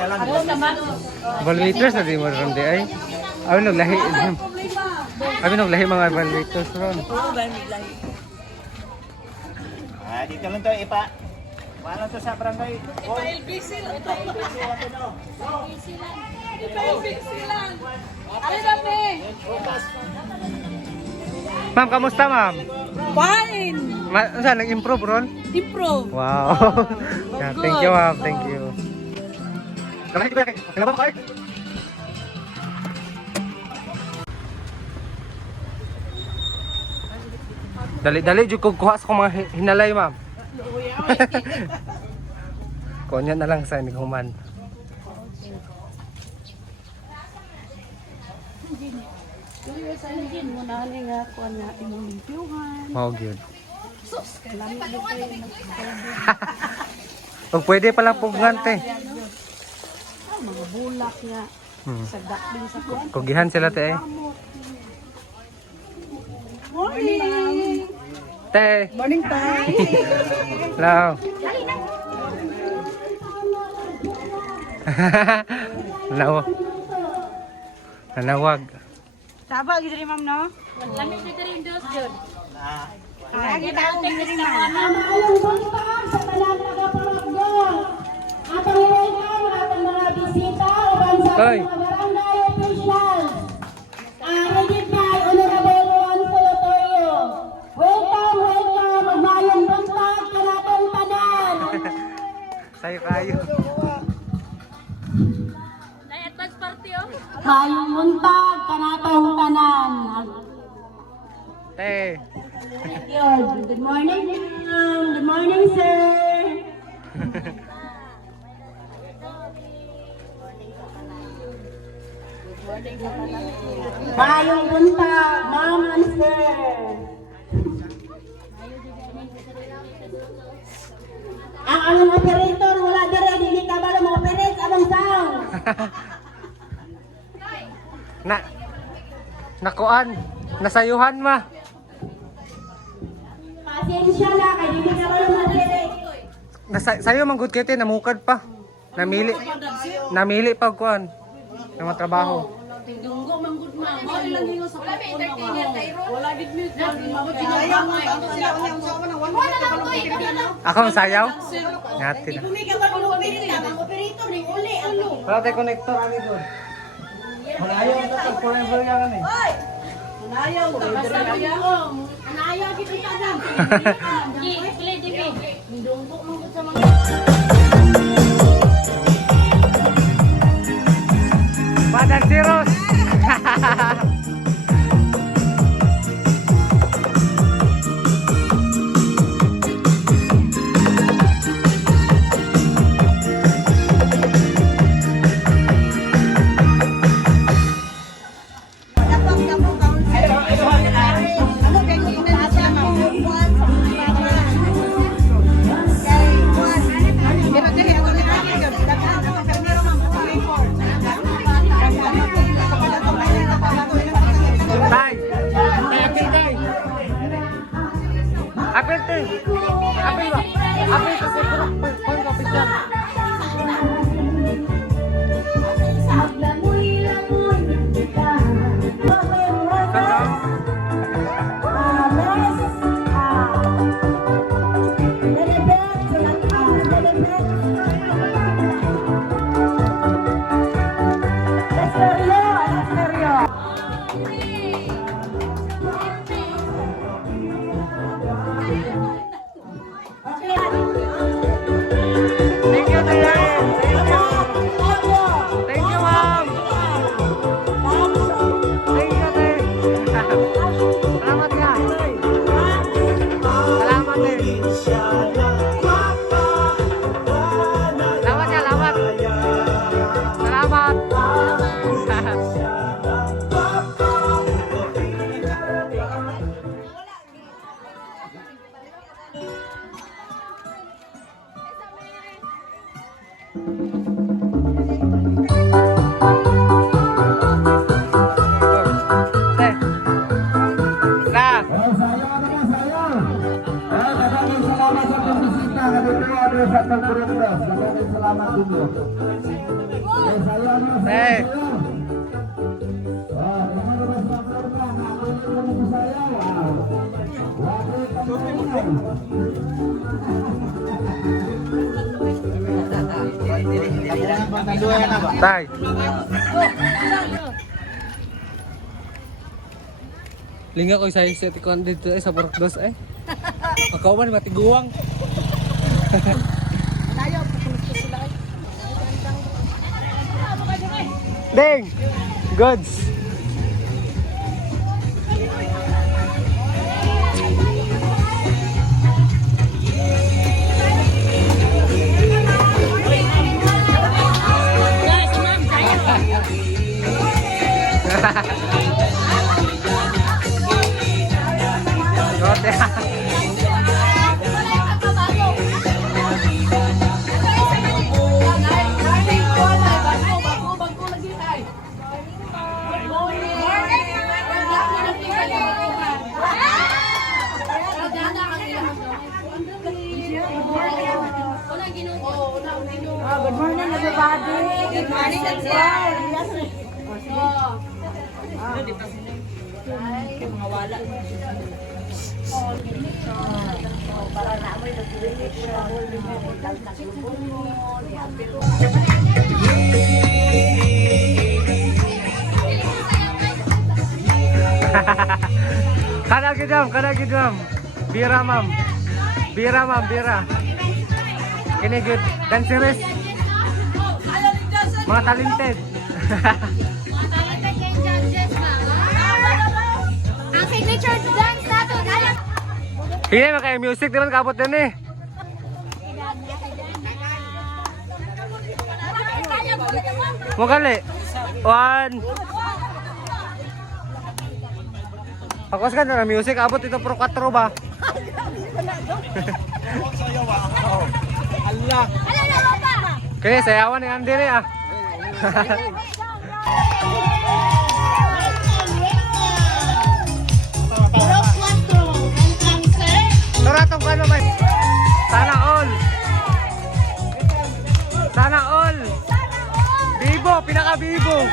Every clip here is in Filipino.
Evaluators na di mo ron di ay. Abi naglahi. Abi naglahi mga evaluators ron. Ah, dito lang to ipa. Wala to sa barangay. LBC lang to. LBC lang. Ano dami? Ma'am, kamusta ma'am? Fine. Saan nag-improve ron? Improve. Wow. Yeah, thank you ma'am, thank you. Kenapa Pak? Dali-dali jud kog kuha sa akong mga hinalay ma'am. Kunya na lang sa ni human. Mao gyud. Pag pwede pala pugante. Mga bulak nga. Sa dakling sa kuwan. Kugihan sila te. Morning. Te. Morning time. Hello. Nawag. Nanawag. Taba gitu rin ma'am no? Lamig dito rin dos jud. Lagi daw diri ma'am. Ayong buntag sa talang tagapamagdol. Atong welcome atong mga bisita uban sa Hoy. mga barangay officials. Higit na Honorable Juan Solotorio. Welcome, welcome. Magmayong buntag kanatong tanan. Sayo kayo. Nay advance party oh. Mayong buntag kanatong tanan. Te. Yun. Good morning, ma'am. Good morning, sir. Mayong buntag, ma'am and sir. Ang among operator wala dire dili ka bala mo operate among sound. Nakuan. Nasayuhan ma. Pasensya na kay dili ka bala mo dire. Sayo man gud kete namukad pa. Namili pa kuan. Ng mga trabaho. Dunggo man gud ma'am. Mo ilang hingo sa kuwan. Wala gid mi mabot ginaya mo ang sila Ako ang sayaw. Ngati na. Bumi ka ba mo operate ang operator ning uli ano. Wala tayo connector ani doon. Wala ayaw na ito. Forever yan ani. Anayaw ka basta ayaw. Anayaw gid ka lang. Gi, pili dibi. Dunggo man gud sa mga Badan Siros. Tay. Apil tay. Apil tay. Apil ba? Apil kasi kurang pon ka picture. Thank you, Tay. Thank you, ma'am. Thank you, Tay. Salamat ka. Salamat, Tay. Salamat ka, salamat. Salamat. Tay. Nah. Maraming salamat sa pagbisita. Ganito ang sa pagpurong. Maraming salamat din. Eh. Tay. Linga ko sa set ko dito sa Porkdos eh. Pagkauman matiguang. Ding. Goods. Good morning, everybody. Good morning, Kada gidam. Bira ma'am. Bira. Kini good danceress. Mga talented. Ang signature dance nato, dala. Hindi makaya music naman kabot din eh. Mugali. 1. Pakos kan na music abot ito pro 4 ba? Allah. Kaya sayawan yang diri ah. Turatong kano may. Sana all. Bibo, pinaka bibo.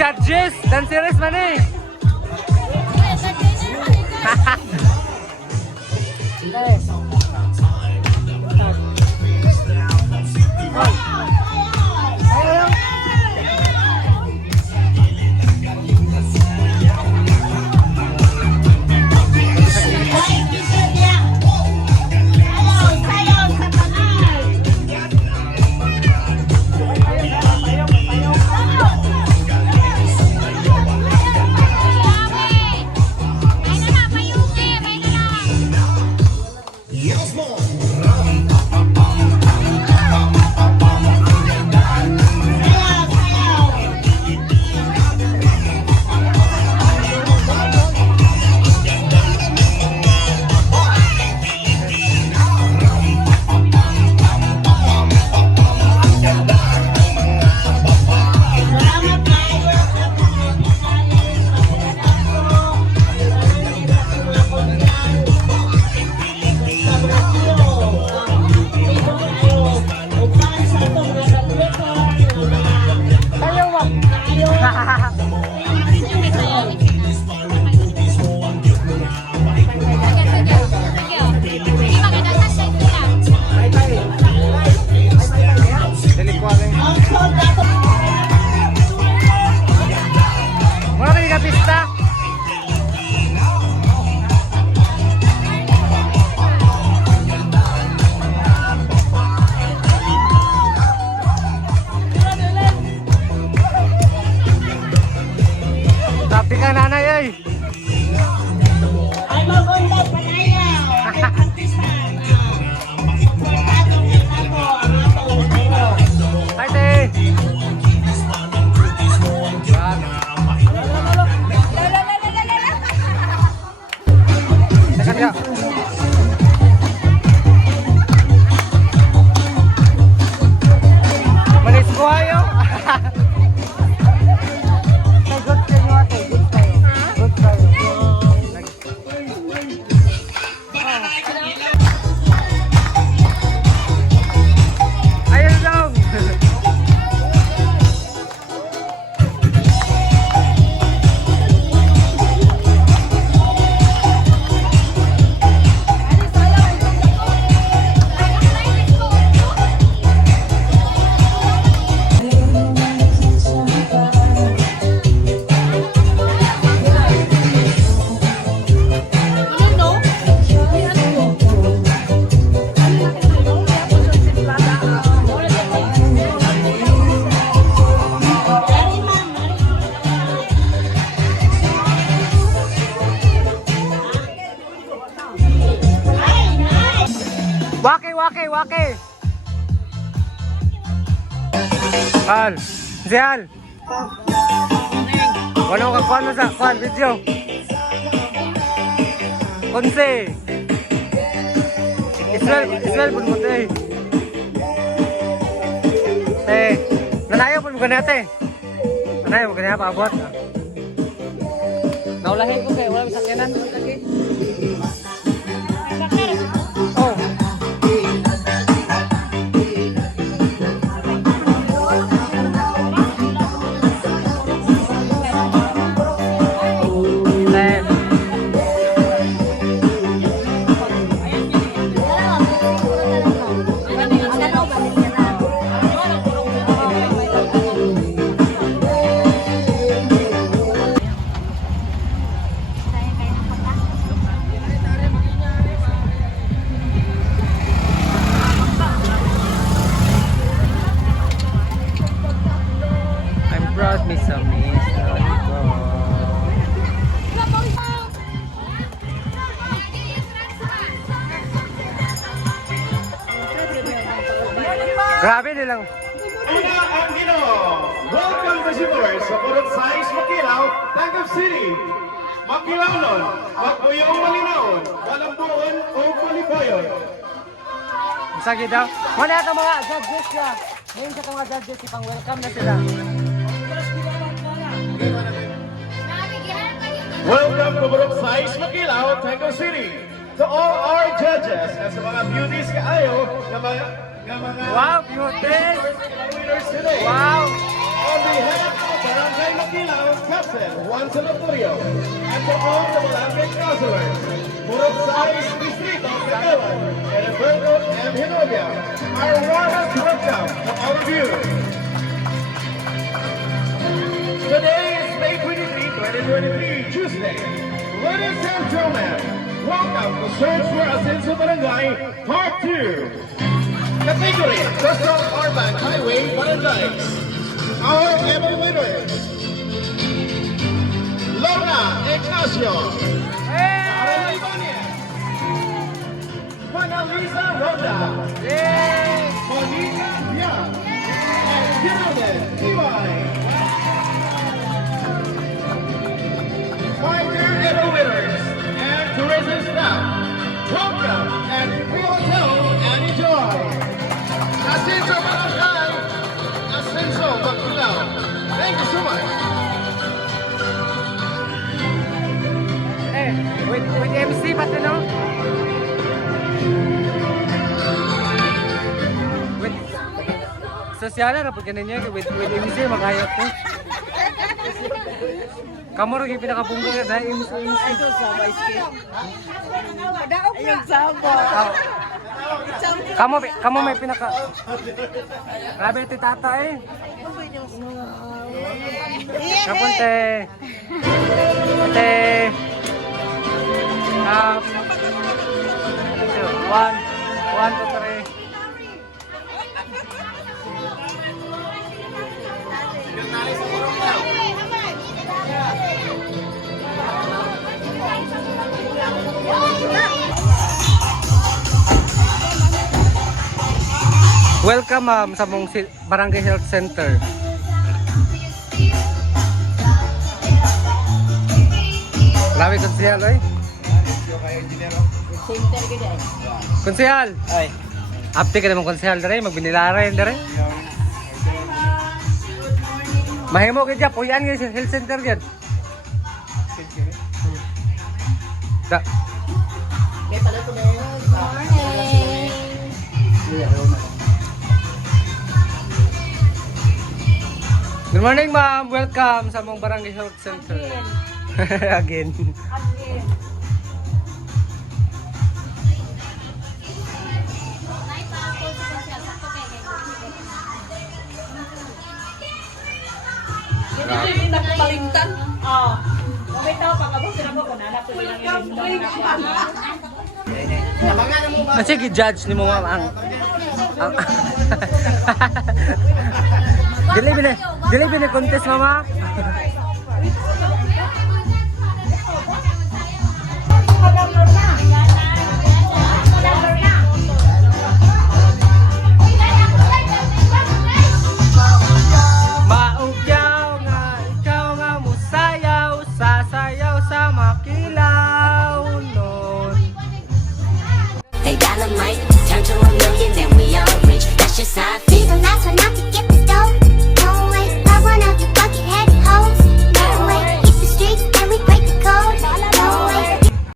Judges dan series mana? May Waki. Al. Zial. Wala ko kagkuhan sa kuhan video. Konse. Israel pun mo te. Nanayo pun mo ganyan te. Nanayo mo ganyan paabot. Naulahin ko kay wala may sakyanan lagi. Oh. Brought me some Grabe nilang. Una ang Ginoo. Welcome visitors sa Purok Sais, Makilaw, Tangkap City. Makilaw nun, magpuyong malinaon, walang buon o palibayon. Masagi daw. Wala ito mga judges na. Ngayon sa mga judges, ipang welcome na sila. Welcome to Purok Sais, Makilaw, Tangkap City. To all our judges, at sa mga beauties kaayo, na mga Wow, beauties! winners today. Wow! On behalf of Barangay Makilaw, Captain Juan Salatorio, and to all the Barangay Councilors, Purok Sais Distrito, Cagayan, and Alberto M. Hinovia, our warmest welcome to all of you. Today is May 23, 2023, Tuesday. Ladies and gentlemen, welcome to Search for Ascenso Barangay, Part 2. Category, Coastal Urban Highway Barangays. Our able winners, Lorna Ignacio, Aaron Ibanez, Juana Lisa Ronda, Monica Young, and Geraldine Tibay. My dear able winners and tourism staff, welcome and feel at home and enjoy. Ascenso Barangay, Ascenso Makilaw. Thank you so much. With MC pati no? With sosyalan na pagkanan niya with MC makayot to. Kamu rin yung pinakabungga na MC. Ito sa bicycle. Ayun sabo. Kamu may pinaka. Grabe ito tata eh. Kapunte. Ate. One, two, three. Welcome ma'am sa mong Barangay Health Center. Grabe konsehal eh. Konsehal. Ay. Apte ka naman konsehal dere, magbinilaran dere. Mahimo ka dyan, puyan nga sa health center dyan. Da. Good morning ma'am, welcome sa mong Barangay Health Center. Again. Hindi na palintan. Oo. May tao pa kabog sila ko nanak ko lang yung Sige, judge ni mo ma'am ang Dili bine contest mama.